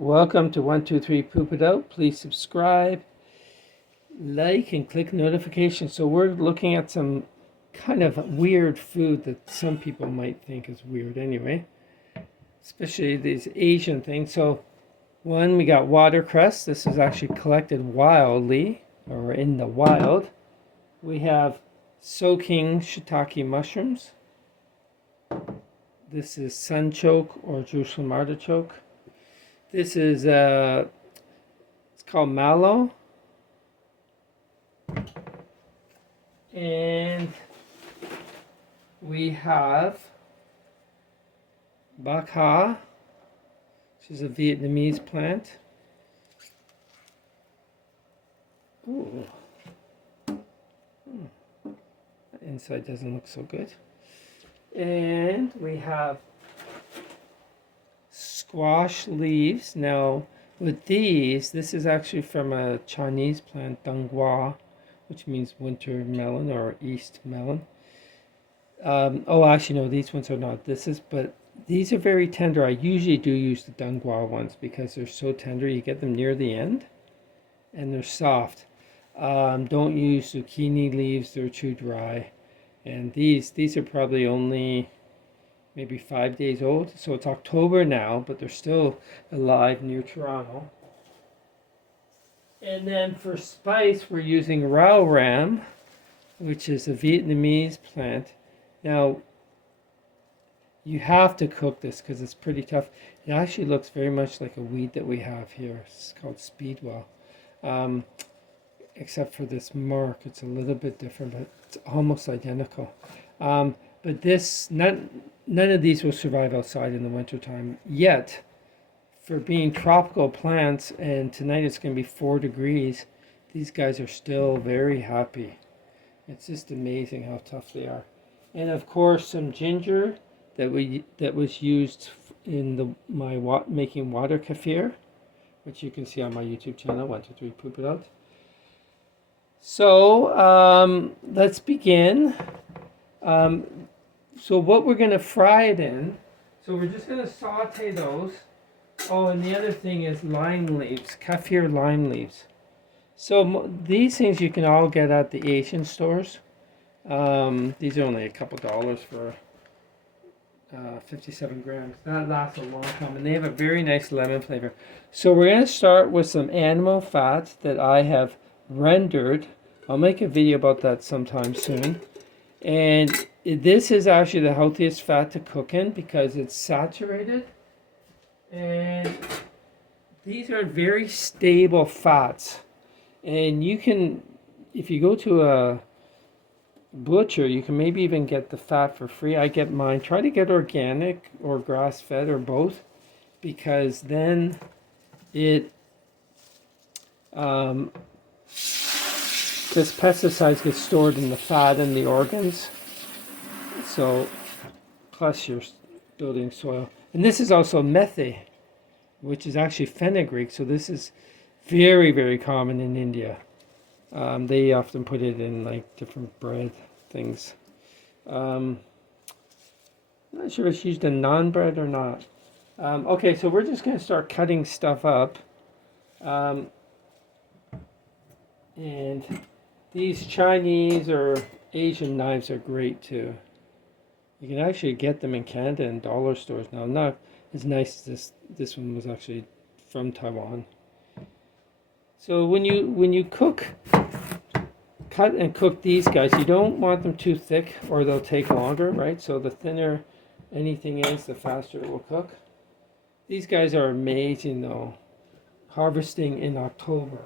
Welcome to 123 Poop It Out. Please subscribe, like, and click notifications. So we're looking at some kind of weird food that some people might think is weird anyway, especially these Asian things. So one, we got watercress. This is actually collected wildly or in the wild. We have soaking shiitake mushrooms. This is sunchoke or Jerusalem artichoke. This is it's called mallow, and we have bạc hà, which is a Vietnamese plant. Ooh. The inside doesn't look so good. And we have squash leaves. Now with these, this is actually from a Chinese plant, dang quoc, which means winter melon or east melon. Actually no, these ones are not. But these are very tender. I usually do use the dang quoc ones because they're so tender. You get them near the end and they're soft. Don't use zucchini leaves, they're too dry. And these are probably only maybe 5 days old. So it's October now, but they're still alive near Toronto. And then for spice, we're using rau ram, which is a Vietnamese plant. Now, you have to cook this because it's pretty tough. It actually looks very much like a weed that we have here. It's called speedwell. Except for this mark, it's a little bit different, but it's almost identical. But none of these will survive outside in the wintertime. Yet, for being tropical plants, and tonight it's going to be 4 degrees, these guys are still very happy. It's just amazing how tough they are. And of course, some ginger that was used in making water kefir, which you can see on my YouTube channel, 123 Poop It Out. So let's begin. So what we're going to fry it in, so we're just going to saute those. Oh, and the other thing is lime leaves, kaffir lime leaves. So these things you can all get at the Asian stores. These are only a couple dollars for 57 grams. That lasts a long time, and they have a very nice lemon flavor. So we're going to start with some animal fat that I have rendered. I'll make a video about that sometime soon. And this is actually the healthiest fat to cook in because it's saturated. And these are very stable fats. And you can, if you go to a butcher, you can maybe even get the fat for free. I get mine. Try to get organic or grass-fed or both, because then it because pesticides get stored in the fat and the organs. So, plus you're building soil. And this is also methe, which is actually fenugreek. So this is very, very common in India. They often put it in like different bread things. Not sure if it's used in naan bread or not. Okay, so we're just going to start cutting stuff up. And these Chinese or Asian knives are great too. You can actually get them in Canada in dollar stores now. Not as nice as this one was actually from Taiwan. So when you cut and cook these guys, you don't want them too thick or they'll take longer, right? So the thinner anything is, the faster it will cook. These guys are amazing though. Harvesting in October.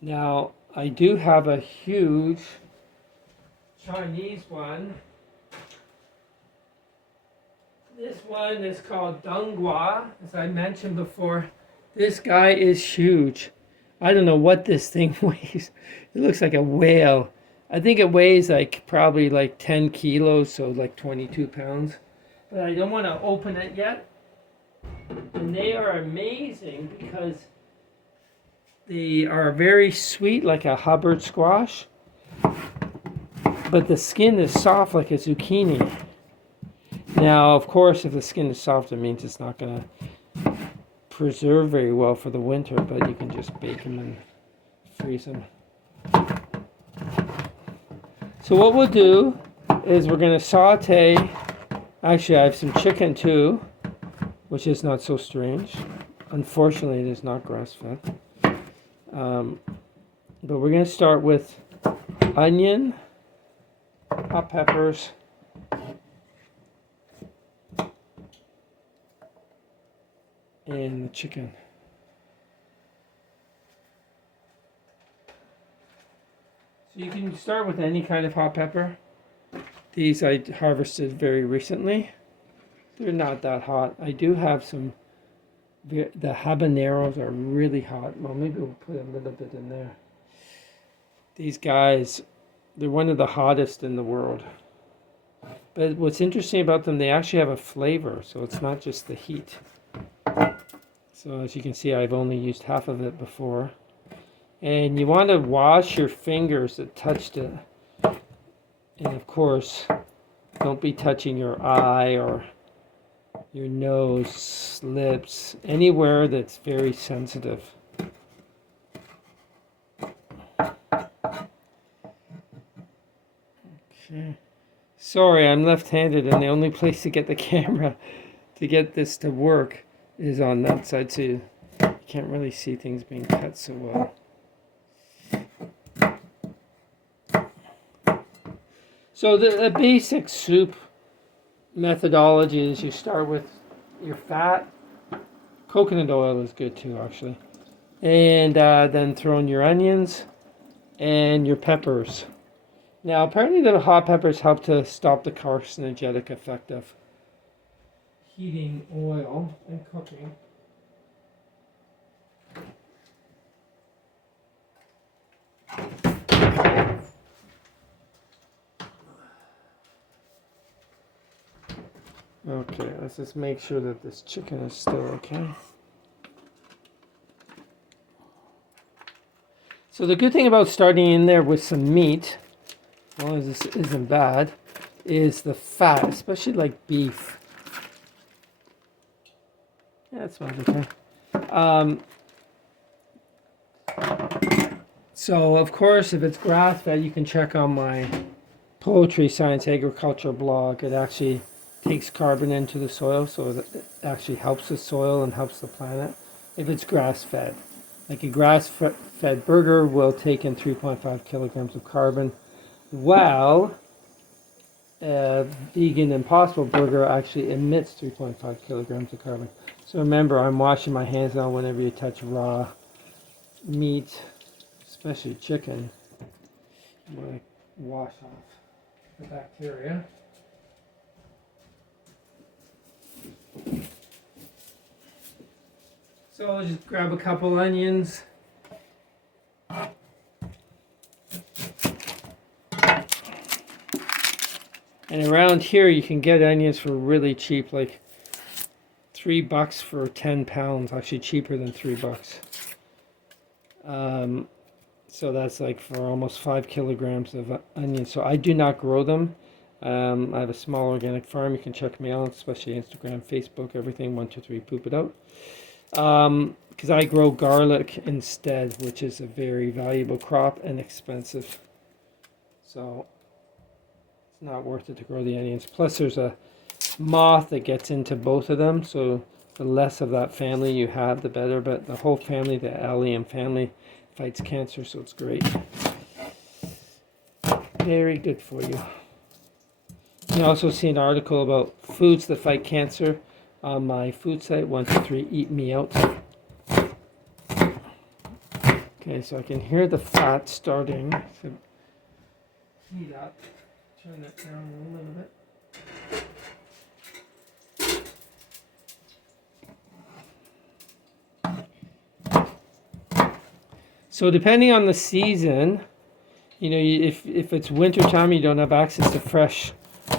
Now, I do have a huge Chinese one. This one is called dang quoc, as I mentioned before. This guy is huge. I don't know what this thing weighs. It looks like a whale. I think it weighs probably 10 kilos, so like 22 pounds. But I don't want to open it yet. And they are amazing because they are very sweet, like a Hubbard squash, but the skin is soft like a zucchini. Now, of course, if the skin is soft, it means it's not going to preserve very well for the winter, but you can just bake them and freeze them. So what we'll do is we're going to saute. Actually, I have some chicken too, which is not so strange. Unfortunately, it is not grass-fed. But we're going to start with onion, hot peppers, and the chicken. So you can start with any kind of hot pepper. These I harvested very recently. They're not that hot. I do have some, the habaneros are really hot. Well, maybe we'll put a little bit in there. These guys, they're one of the hottest in the world. But what's interesting about them, they actually have a flavor, so it's not just the heat. So as you can see, I've only used half of it before. And you want to wash your fingers that touched it. And of course, don't be touching your eye or your nose, lips, anywhere that's very sensitive. Okay. Sorry, I'm left-handed, and the only place to get the camera to get this to work is on that side, so you can't really see things being cut so well. So the basic soup methodology is you start with your fat. Coconut oil is good too, actually. And then throw in your onions and your peppers. Now, apparently the hot peppers help to stop the carcinogenic effect of heating oil and cooking. Okay, let's just make sure that this chicken is still okay. So the good thing about starting in there with some meat, as long as this isn't bad, is the fat, especially like beef. Yeah, that smells okay. So of course, if it's grass-fed, you can check on my Poultry Science Agriculture blog. It actually takes carbon into the soil, so it actually helps the soil and helps the planet if it's grass-fed. Like a grass-fed burger will take in 3.5 kilograms of carbon, while a vegan Impossible Burger actually emits 3.5 kilograms of carbon. So remember, I'm washing my hands now whenever you touch raw meat, especially chicken. You want to wash off the bacteria. So I'll just grab a couple onions. And around here you can get onions for really cheap, like $3 for 10 pounds, actually cheaper than $3. So that's like for almost 5 kilograms of onions. So I do not grow them. I have a small organic farm. You can check me out, especially Instagram, Facebook, everything, 123 Poop It Out. Because I grow garlic instead, which is a very valuable crop and expensive. So it's not worth it to grow the onions. Plus there's a moth that gets into both of them, so the less of that family you have, the better. But the whole family, the allium family, fights cancer, so it's great. Very good for you. You can also see an article about foods that fight cancer on my food site, 123 Eat Me Out. Okay, so I can hear the fat starting to heat up. Turn that down a little bit. So depending on the season, you know, if it's winter time, you don't have access to fresh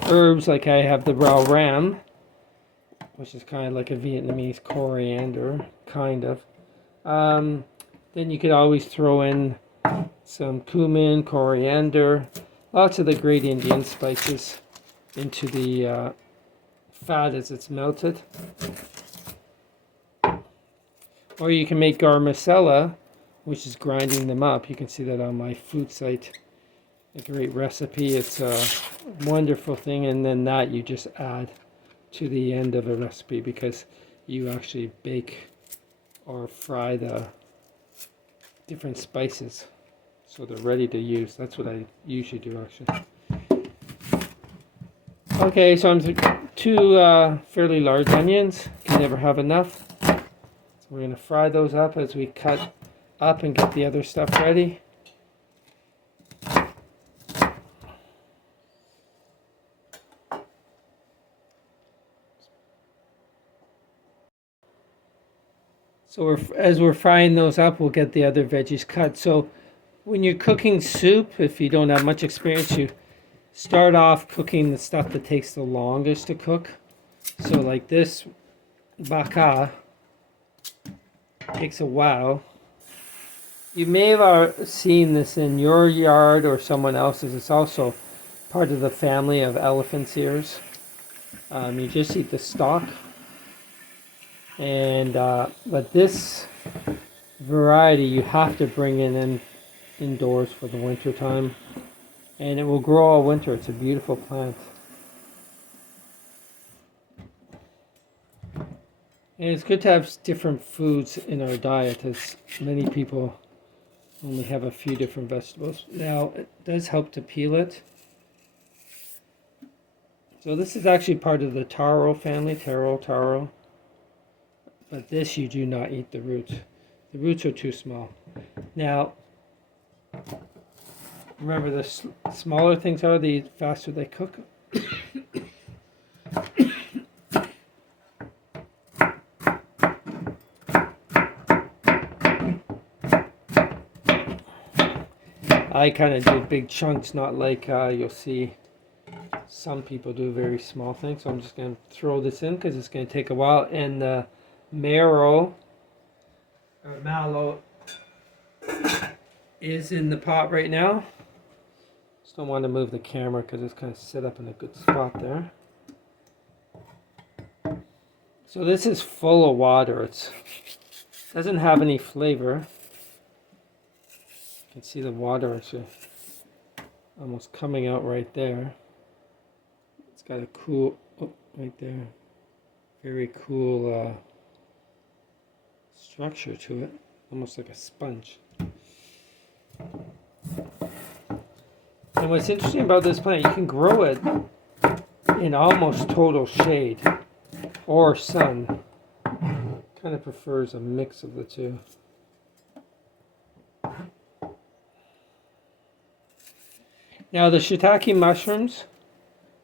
herbs. Like I have the Rao Ram, which is kind of like a Vietnamese coriander, kind of. Then you could always throw in some cumin, coriander, lots of the great Indian spices into the fat as it's melted. Or you can make garam masala, which is grinding them up. You can see that on my food site. A great recipe. It's a wonderful thing, and then that you just add to the end of a recipe because you actually bake or fry the different spices so they're ready to use. That's what I usually do actually. Okay, so I'm two fairly large onions. Can never have enough. So we're going to fry those up as we cut up and get the other stuff ready. So as we're frying those up, we'll get the other veggies cut. So when you're cooking soup, if you don't have much experience, you start off cooking the stuff that takes the longest to cook. So like this baka takes a while. You may have seen this in your yard or someone else's. It's also part of the family of elephant's ears. You just eat the stalk. And but this variety you have to bring indoors for the winter time, and it will grow all winter. It's a beautiful plant, and it's good to have different foods in our diet, as many people only have a few different vegetables. Now it does help to peel it. So this is actually part of the taro family, taro. But this, you do not eat the roots. The roots are too small. Now, remember, the smaller things are, the faster they cook. I kind of do big chunks, not like you'll see some people do very small things. So I'm just going to throw this in because it's going to take a while. And the marrow or mallow is in the pot right now. Just don't want to move the camera because it's kind of set up in a good spot there. So this is full of water. It doesn't have any flavor. You can see the water actually almost coming out right there. It's got a cool, right there, very cool structure to it, almost like a sponge. And what's interesting about this plant, you can grow it in almost total shade or sun. Kind of prefers a mix of the two. Now the shiitake mushrooms,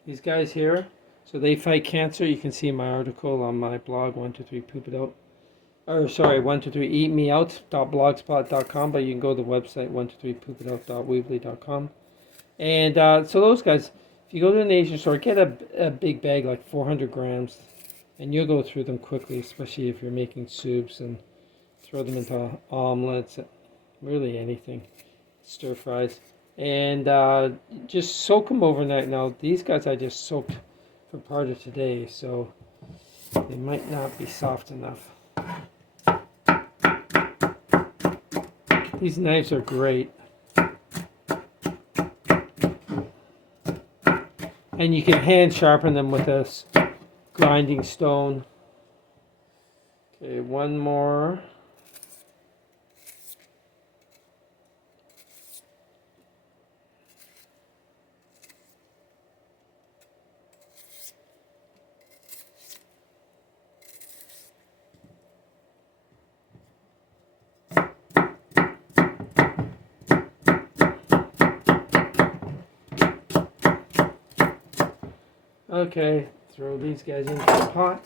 these guys here, so they fight cancer. You can see my article on my blog, 123 Poop It Out. Or sorry, 123eatmeout.blogspot.com, but you can go to the website 123poopitout.weebly.com. And so those guys, if you go to an Asian store, get a big bag, like 400 grams, and you'll go through them quickly, especially if you're making soups, and throw them into omelets, really anything, stir fries. And just soak them overnight. Now, these guys I just soaked for part of today, so they might not be soft enough. These knives are great. And you can hand sharpen them with a grinding stone. Okay, one more. Okay, throw these guys into the pot.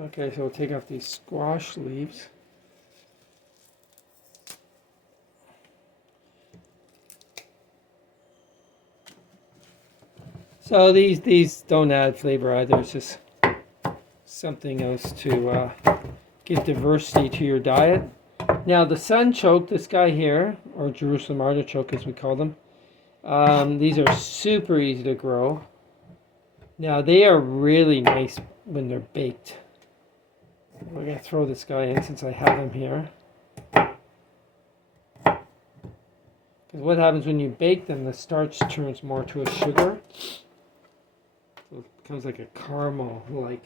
Okay, so we'll take off these squash leaves. So these don't add flavor either. It's just something else to give diversity to your diet. Now the sunchoke, this guy here, or Jerusalem artichoke as we call them, these are super easy to grow. Now they are really nice when they're baked. We're going to throw this guy in since I have him here. Because what happens when you bake them, the starch turns more to a sugar. So it becomes like a caramel-like.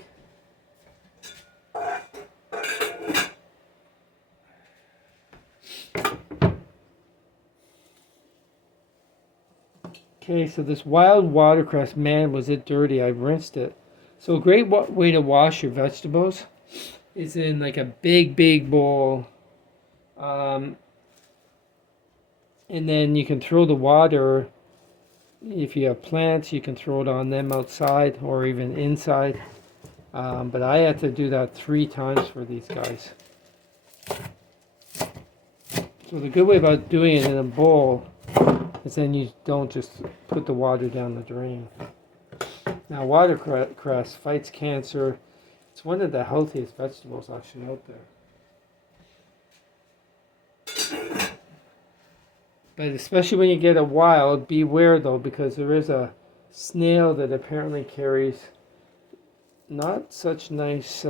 Okay, so this wild watercress, man, was it dirty. I rinsed it. So a great way to wash your vegetables is in like a big bowl. And then you can throw the water, if you have plants, you can throw it on them outside or even inside. But I had to do that 3 times for these guys. So the good way about doing it in a bowl is then you don't just put the water down the drain. Now watercress fights cancer. It's one of the healthiest vegetables actually out there. But especially when you get a wild, beware though, because there is a snail that apparently carries not such nice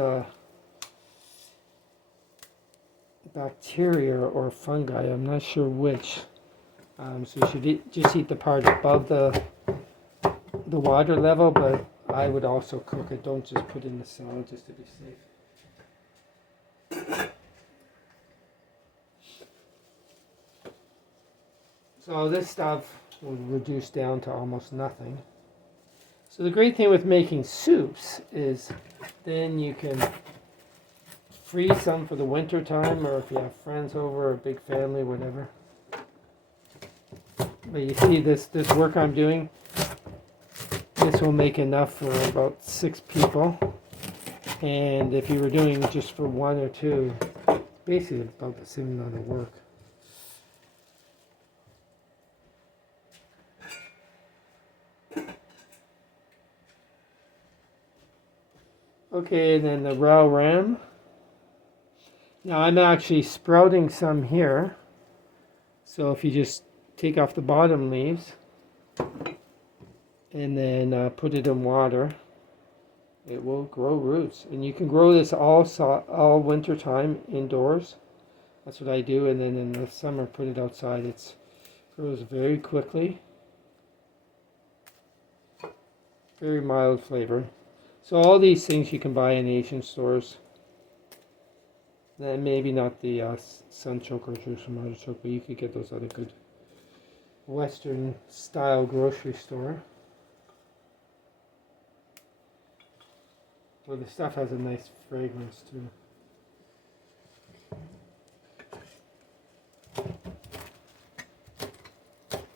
bacteria or fungi. I'm not sure which. So you should just eat the part above the water level, but I would also cook it. Don't just put it in the salad just to be safe. So this stuff will reduce down to almost nothing. So the great thing with making soups is then you can freeze some for the winter time, or if you have friends over, or a big family, whatever. But you see this work I'm doing, this will make enough for about 6 people. And if you were doing just for 1 or 2, basically about the same amount of work. Okay, and then the raw ram. Now I'm actually sprouting some here. So if you just take off the bottom leaves and then put it in water, it will grow roots. And you can grow this all winter time indoors. That's what I do. And then in the summer, put it outside. It grows very quickly. Very mild flavor. So all these things you can buy in Asian stores. Then maybe not the sunchoke or Jerusalem artichoke, but you could get those at a good Western style grocery store. Well, the stuff has a nice fragrance too.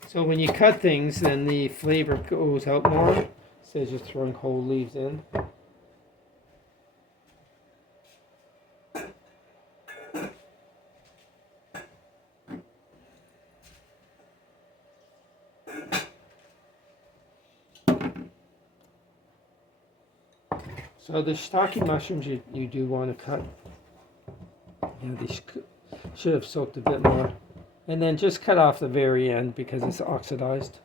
So when you cut things, then the flavor goes out more instead of just throwing whole leaves in. So the shiitake mushrooms you do want to cut. They should have soaked a bit more. And then just cut off the very end because it's oxidized.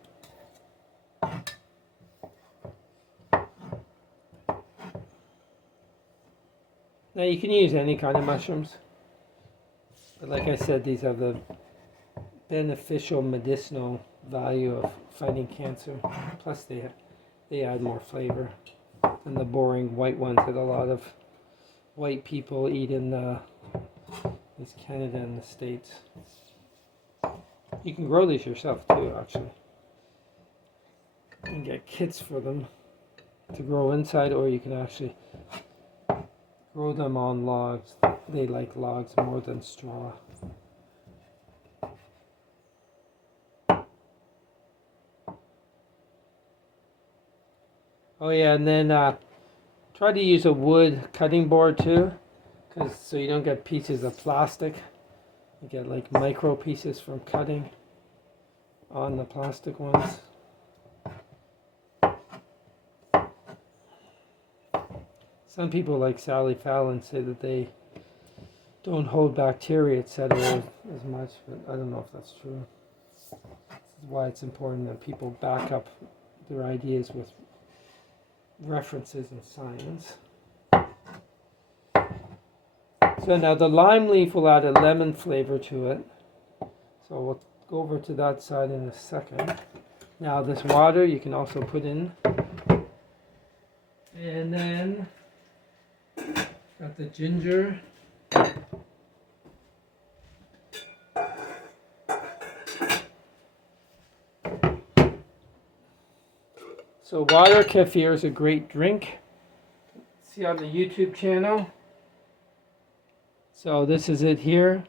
Now you can use any kind of mushrooms. But like I said, these have the beneficial medicinal value of fighting cancer. Plus they add more flavor than the boring white ones that a lot of white people eat in Canada and the States. You can grow these yourself too, actually. You can get kits for them to grow inside, or you can actually grow them on logs. They like logs more than straw. Oh yeah, and then try to use a wood cutting board too, so you don't get pieces of plastic. You get like micro pieces from cutting on the plastic ones. Some people like Sally Fallon say that they don't hold bacteria, etc. as much, but I don't know if that's true. This is why it's important that people back up their ideas with references in science. So now the lime leaf will add a lemon flavor to it. So we'll go over to that side in a second. Now this water you can also put in. And then got the ginger. So water kefir is a great drink. See on the YouTube channel. So this is it here.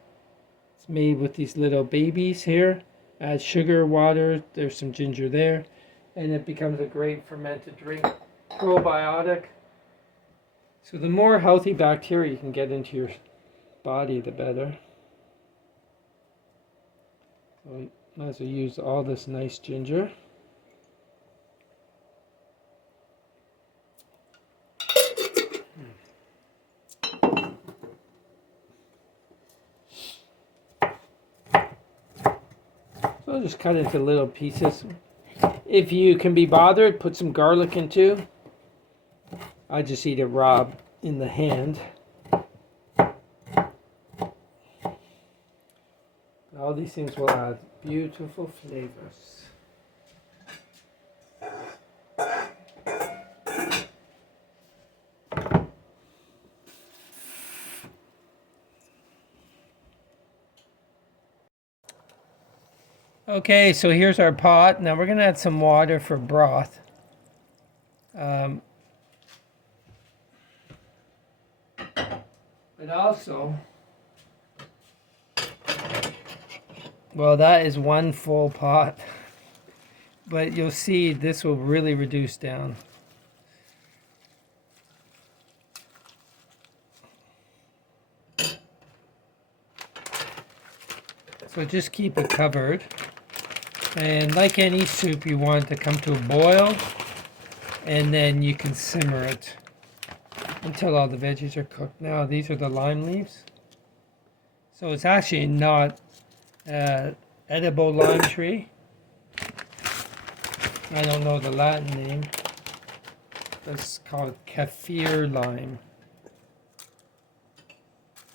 It's made with these little babies here. Add sugar, water, there's some ginger there. And it becomes a great fermented drink. Probiotic. So the more healthy bacteria you can get into your body, the better. So you might as well use all this nice ginger. So I'll just cut into little pieces. If you can be bothered, put some garlic in too. I just eat it raw in the hand. All these things will add beautiful flavors. Okay, so here's our pot. Now we're going to add some water for broth. But also, well, that is one full pot. But you'll see this will really reduce down. So just keep it covered. And like any soup, you want it to come to a boil, and then you can simmer it until all the veggies are cooked. Now these are the lime leaves. So it's actually not edible lime tree. I don't know the Latin name. It's called kaffir lime.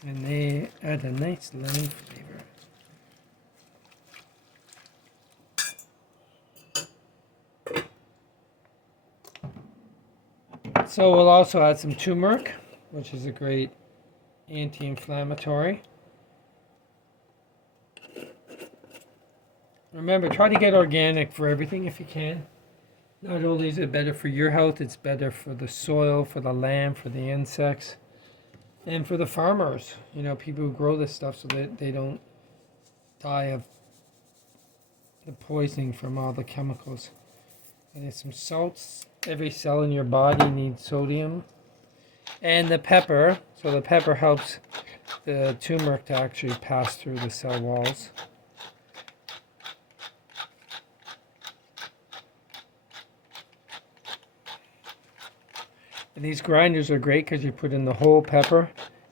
And they add a nice lemon flavor. So we'll also add some turmeric, which is a great anti-inflammatory. Remember, try to get organic for everything if you can. Not only is it better for your health, it's better for the soil, for the land, for the insects, and for the farmers. You know, people who grow this stuff so that they don't die of the poisoning from all the chemicals. And there's some salts. Every cell in your body needs sodium. And the pepper. So the pepper helps the turmeric to actually pass through the cell walls. And these grinders are great because you put in the whole pepper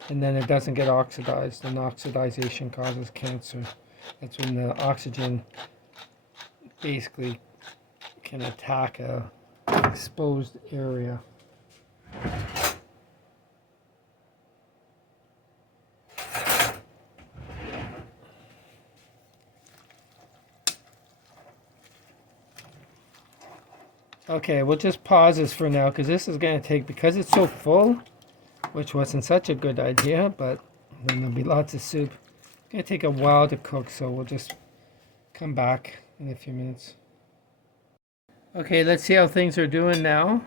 and then it doesn't get oxidized. And oxidization causes cancer. That's when the oxygen basically can attack a exposed area. Okay, we'll just pause this for now because this is going to take, because it's so full, which wasn't such a good idea, but then there'll be lots of soup. It's going to take a while to cook, so we'll just come back in a few minutes. Okay, let's see how things are doing now.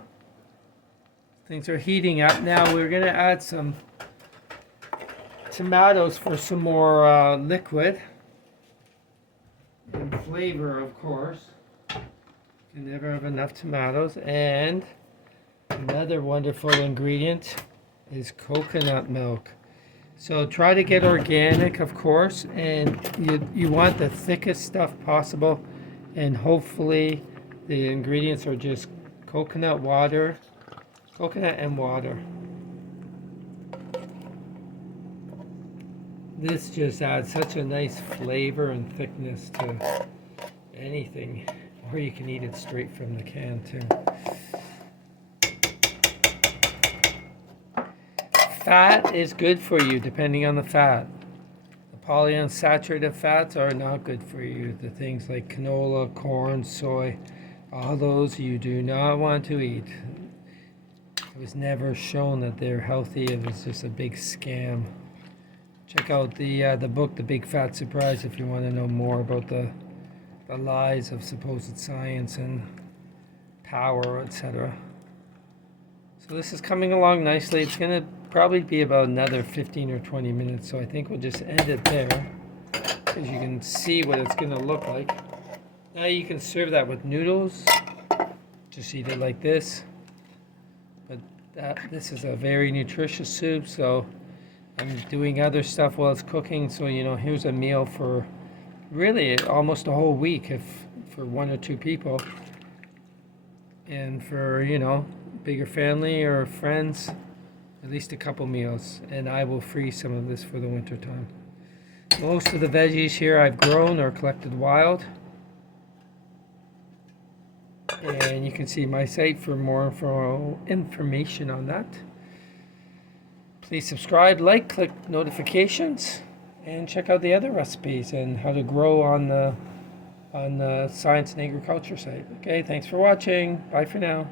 Things are heating up. Now we're going to add some tomatoes for some more liquid and flavor, of course. You never have enough tomatoes. And another wonderful ingredient is coconut milk. So try to get organic, of course, and you want the thickest stuff possible, and hopefully the ingredients are just coconut and water. This just adds such a nice flavor and thickness to anything, or you can eat it straight from the can too. Fat is good for you depending on the fat. The polyunsaturated fats are not good for you. The things like canola, corn, soy, all those you do not want to eat. It was never shown that they're healthy. It was just a big scam. Check out the book, The Big Fat Surprise, if you want to know more about the lies of supposed science and power, etc. So this is coming along nicely. It's going to probably be about another 15 or 20 minutes, so I think we'll just end it there, because you can see what it's going to look like. Now you can serve that with noodles, just eat it like this. But this is a very nutritious soup, so I'm doing other stuff while it's cooking, so here's a meal for really almost a whole week for one or two people. And for, bigger family or friends, at least a couple meals. And I will freeze some of this for the winter time. Most of the veggies here I've grown or collected wild. And you can see my site for more information on that. Please subscribe, like, click notifications, and check out the other recipes and how to grow on the Science and Agriculture site. Okay, thanks for watching. Bye for now.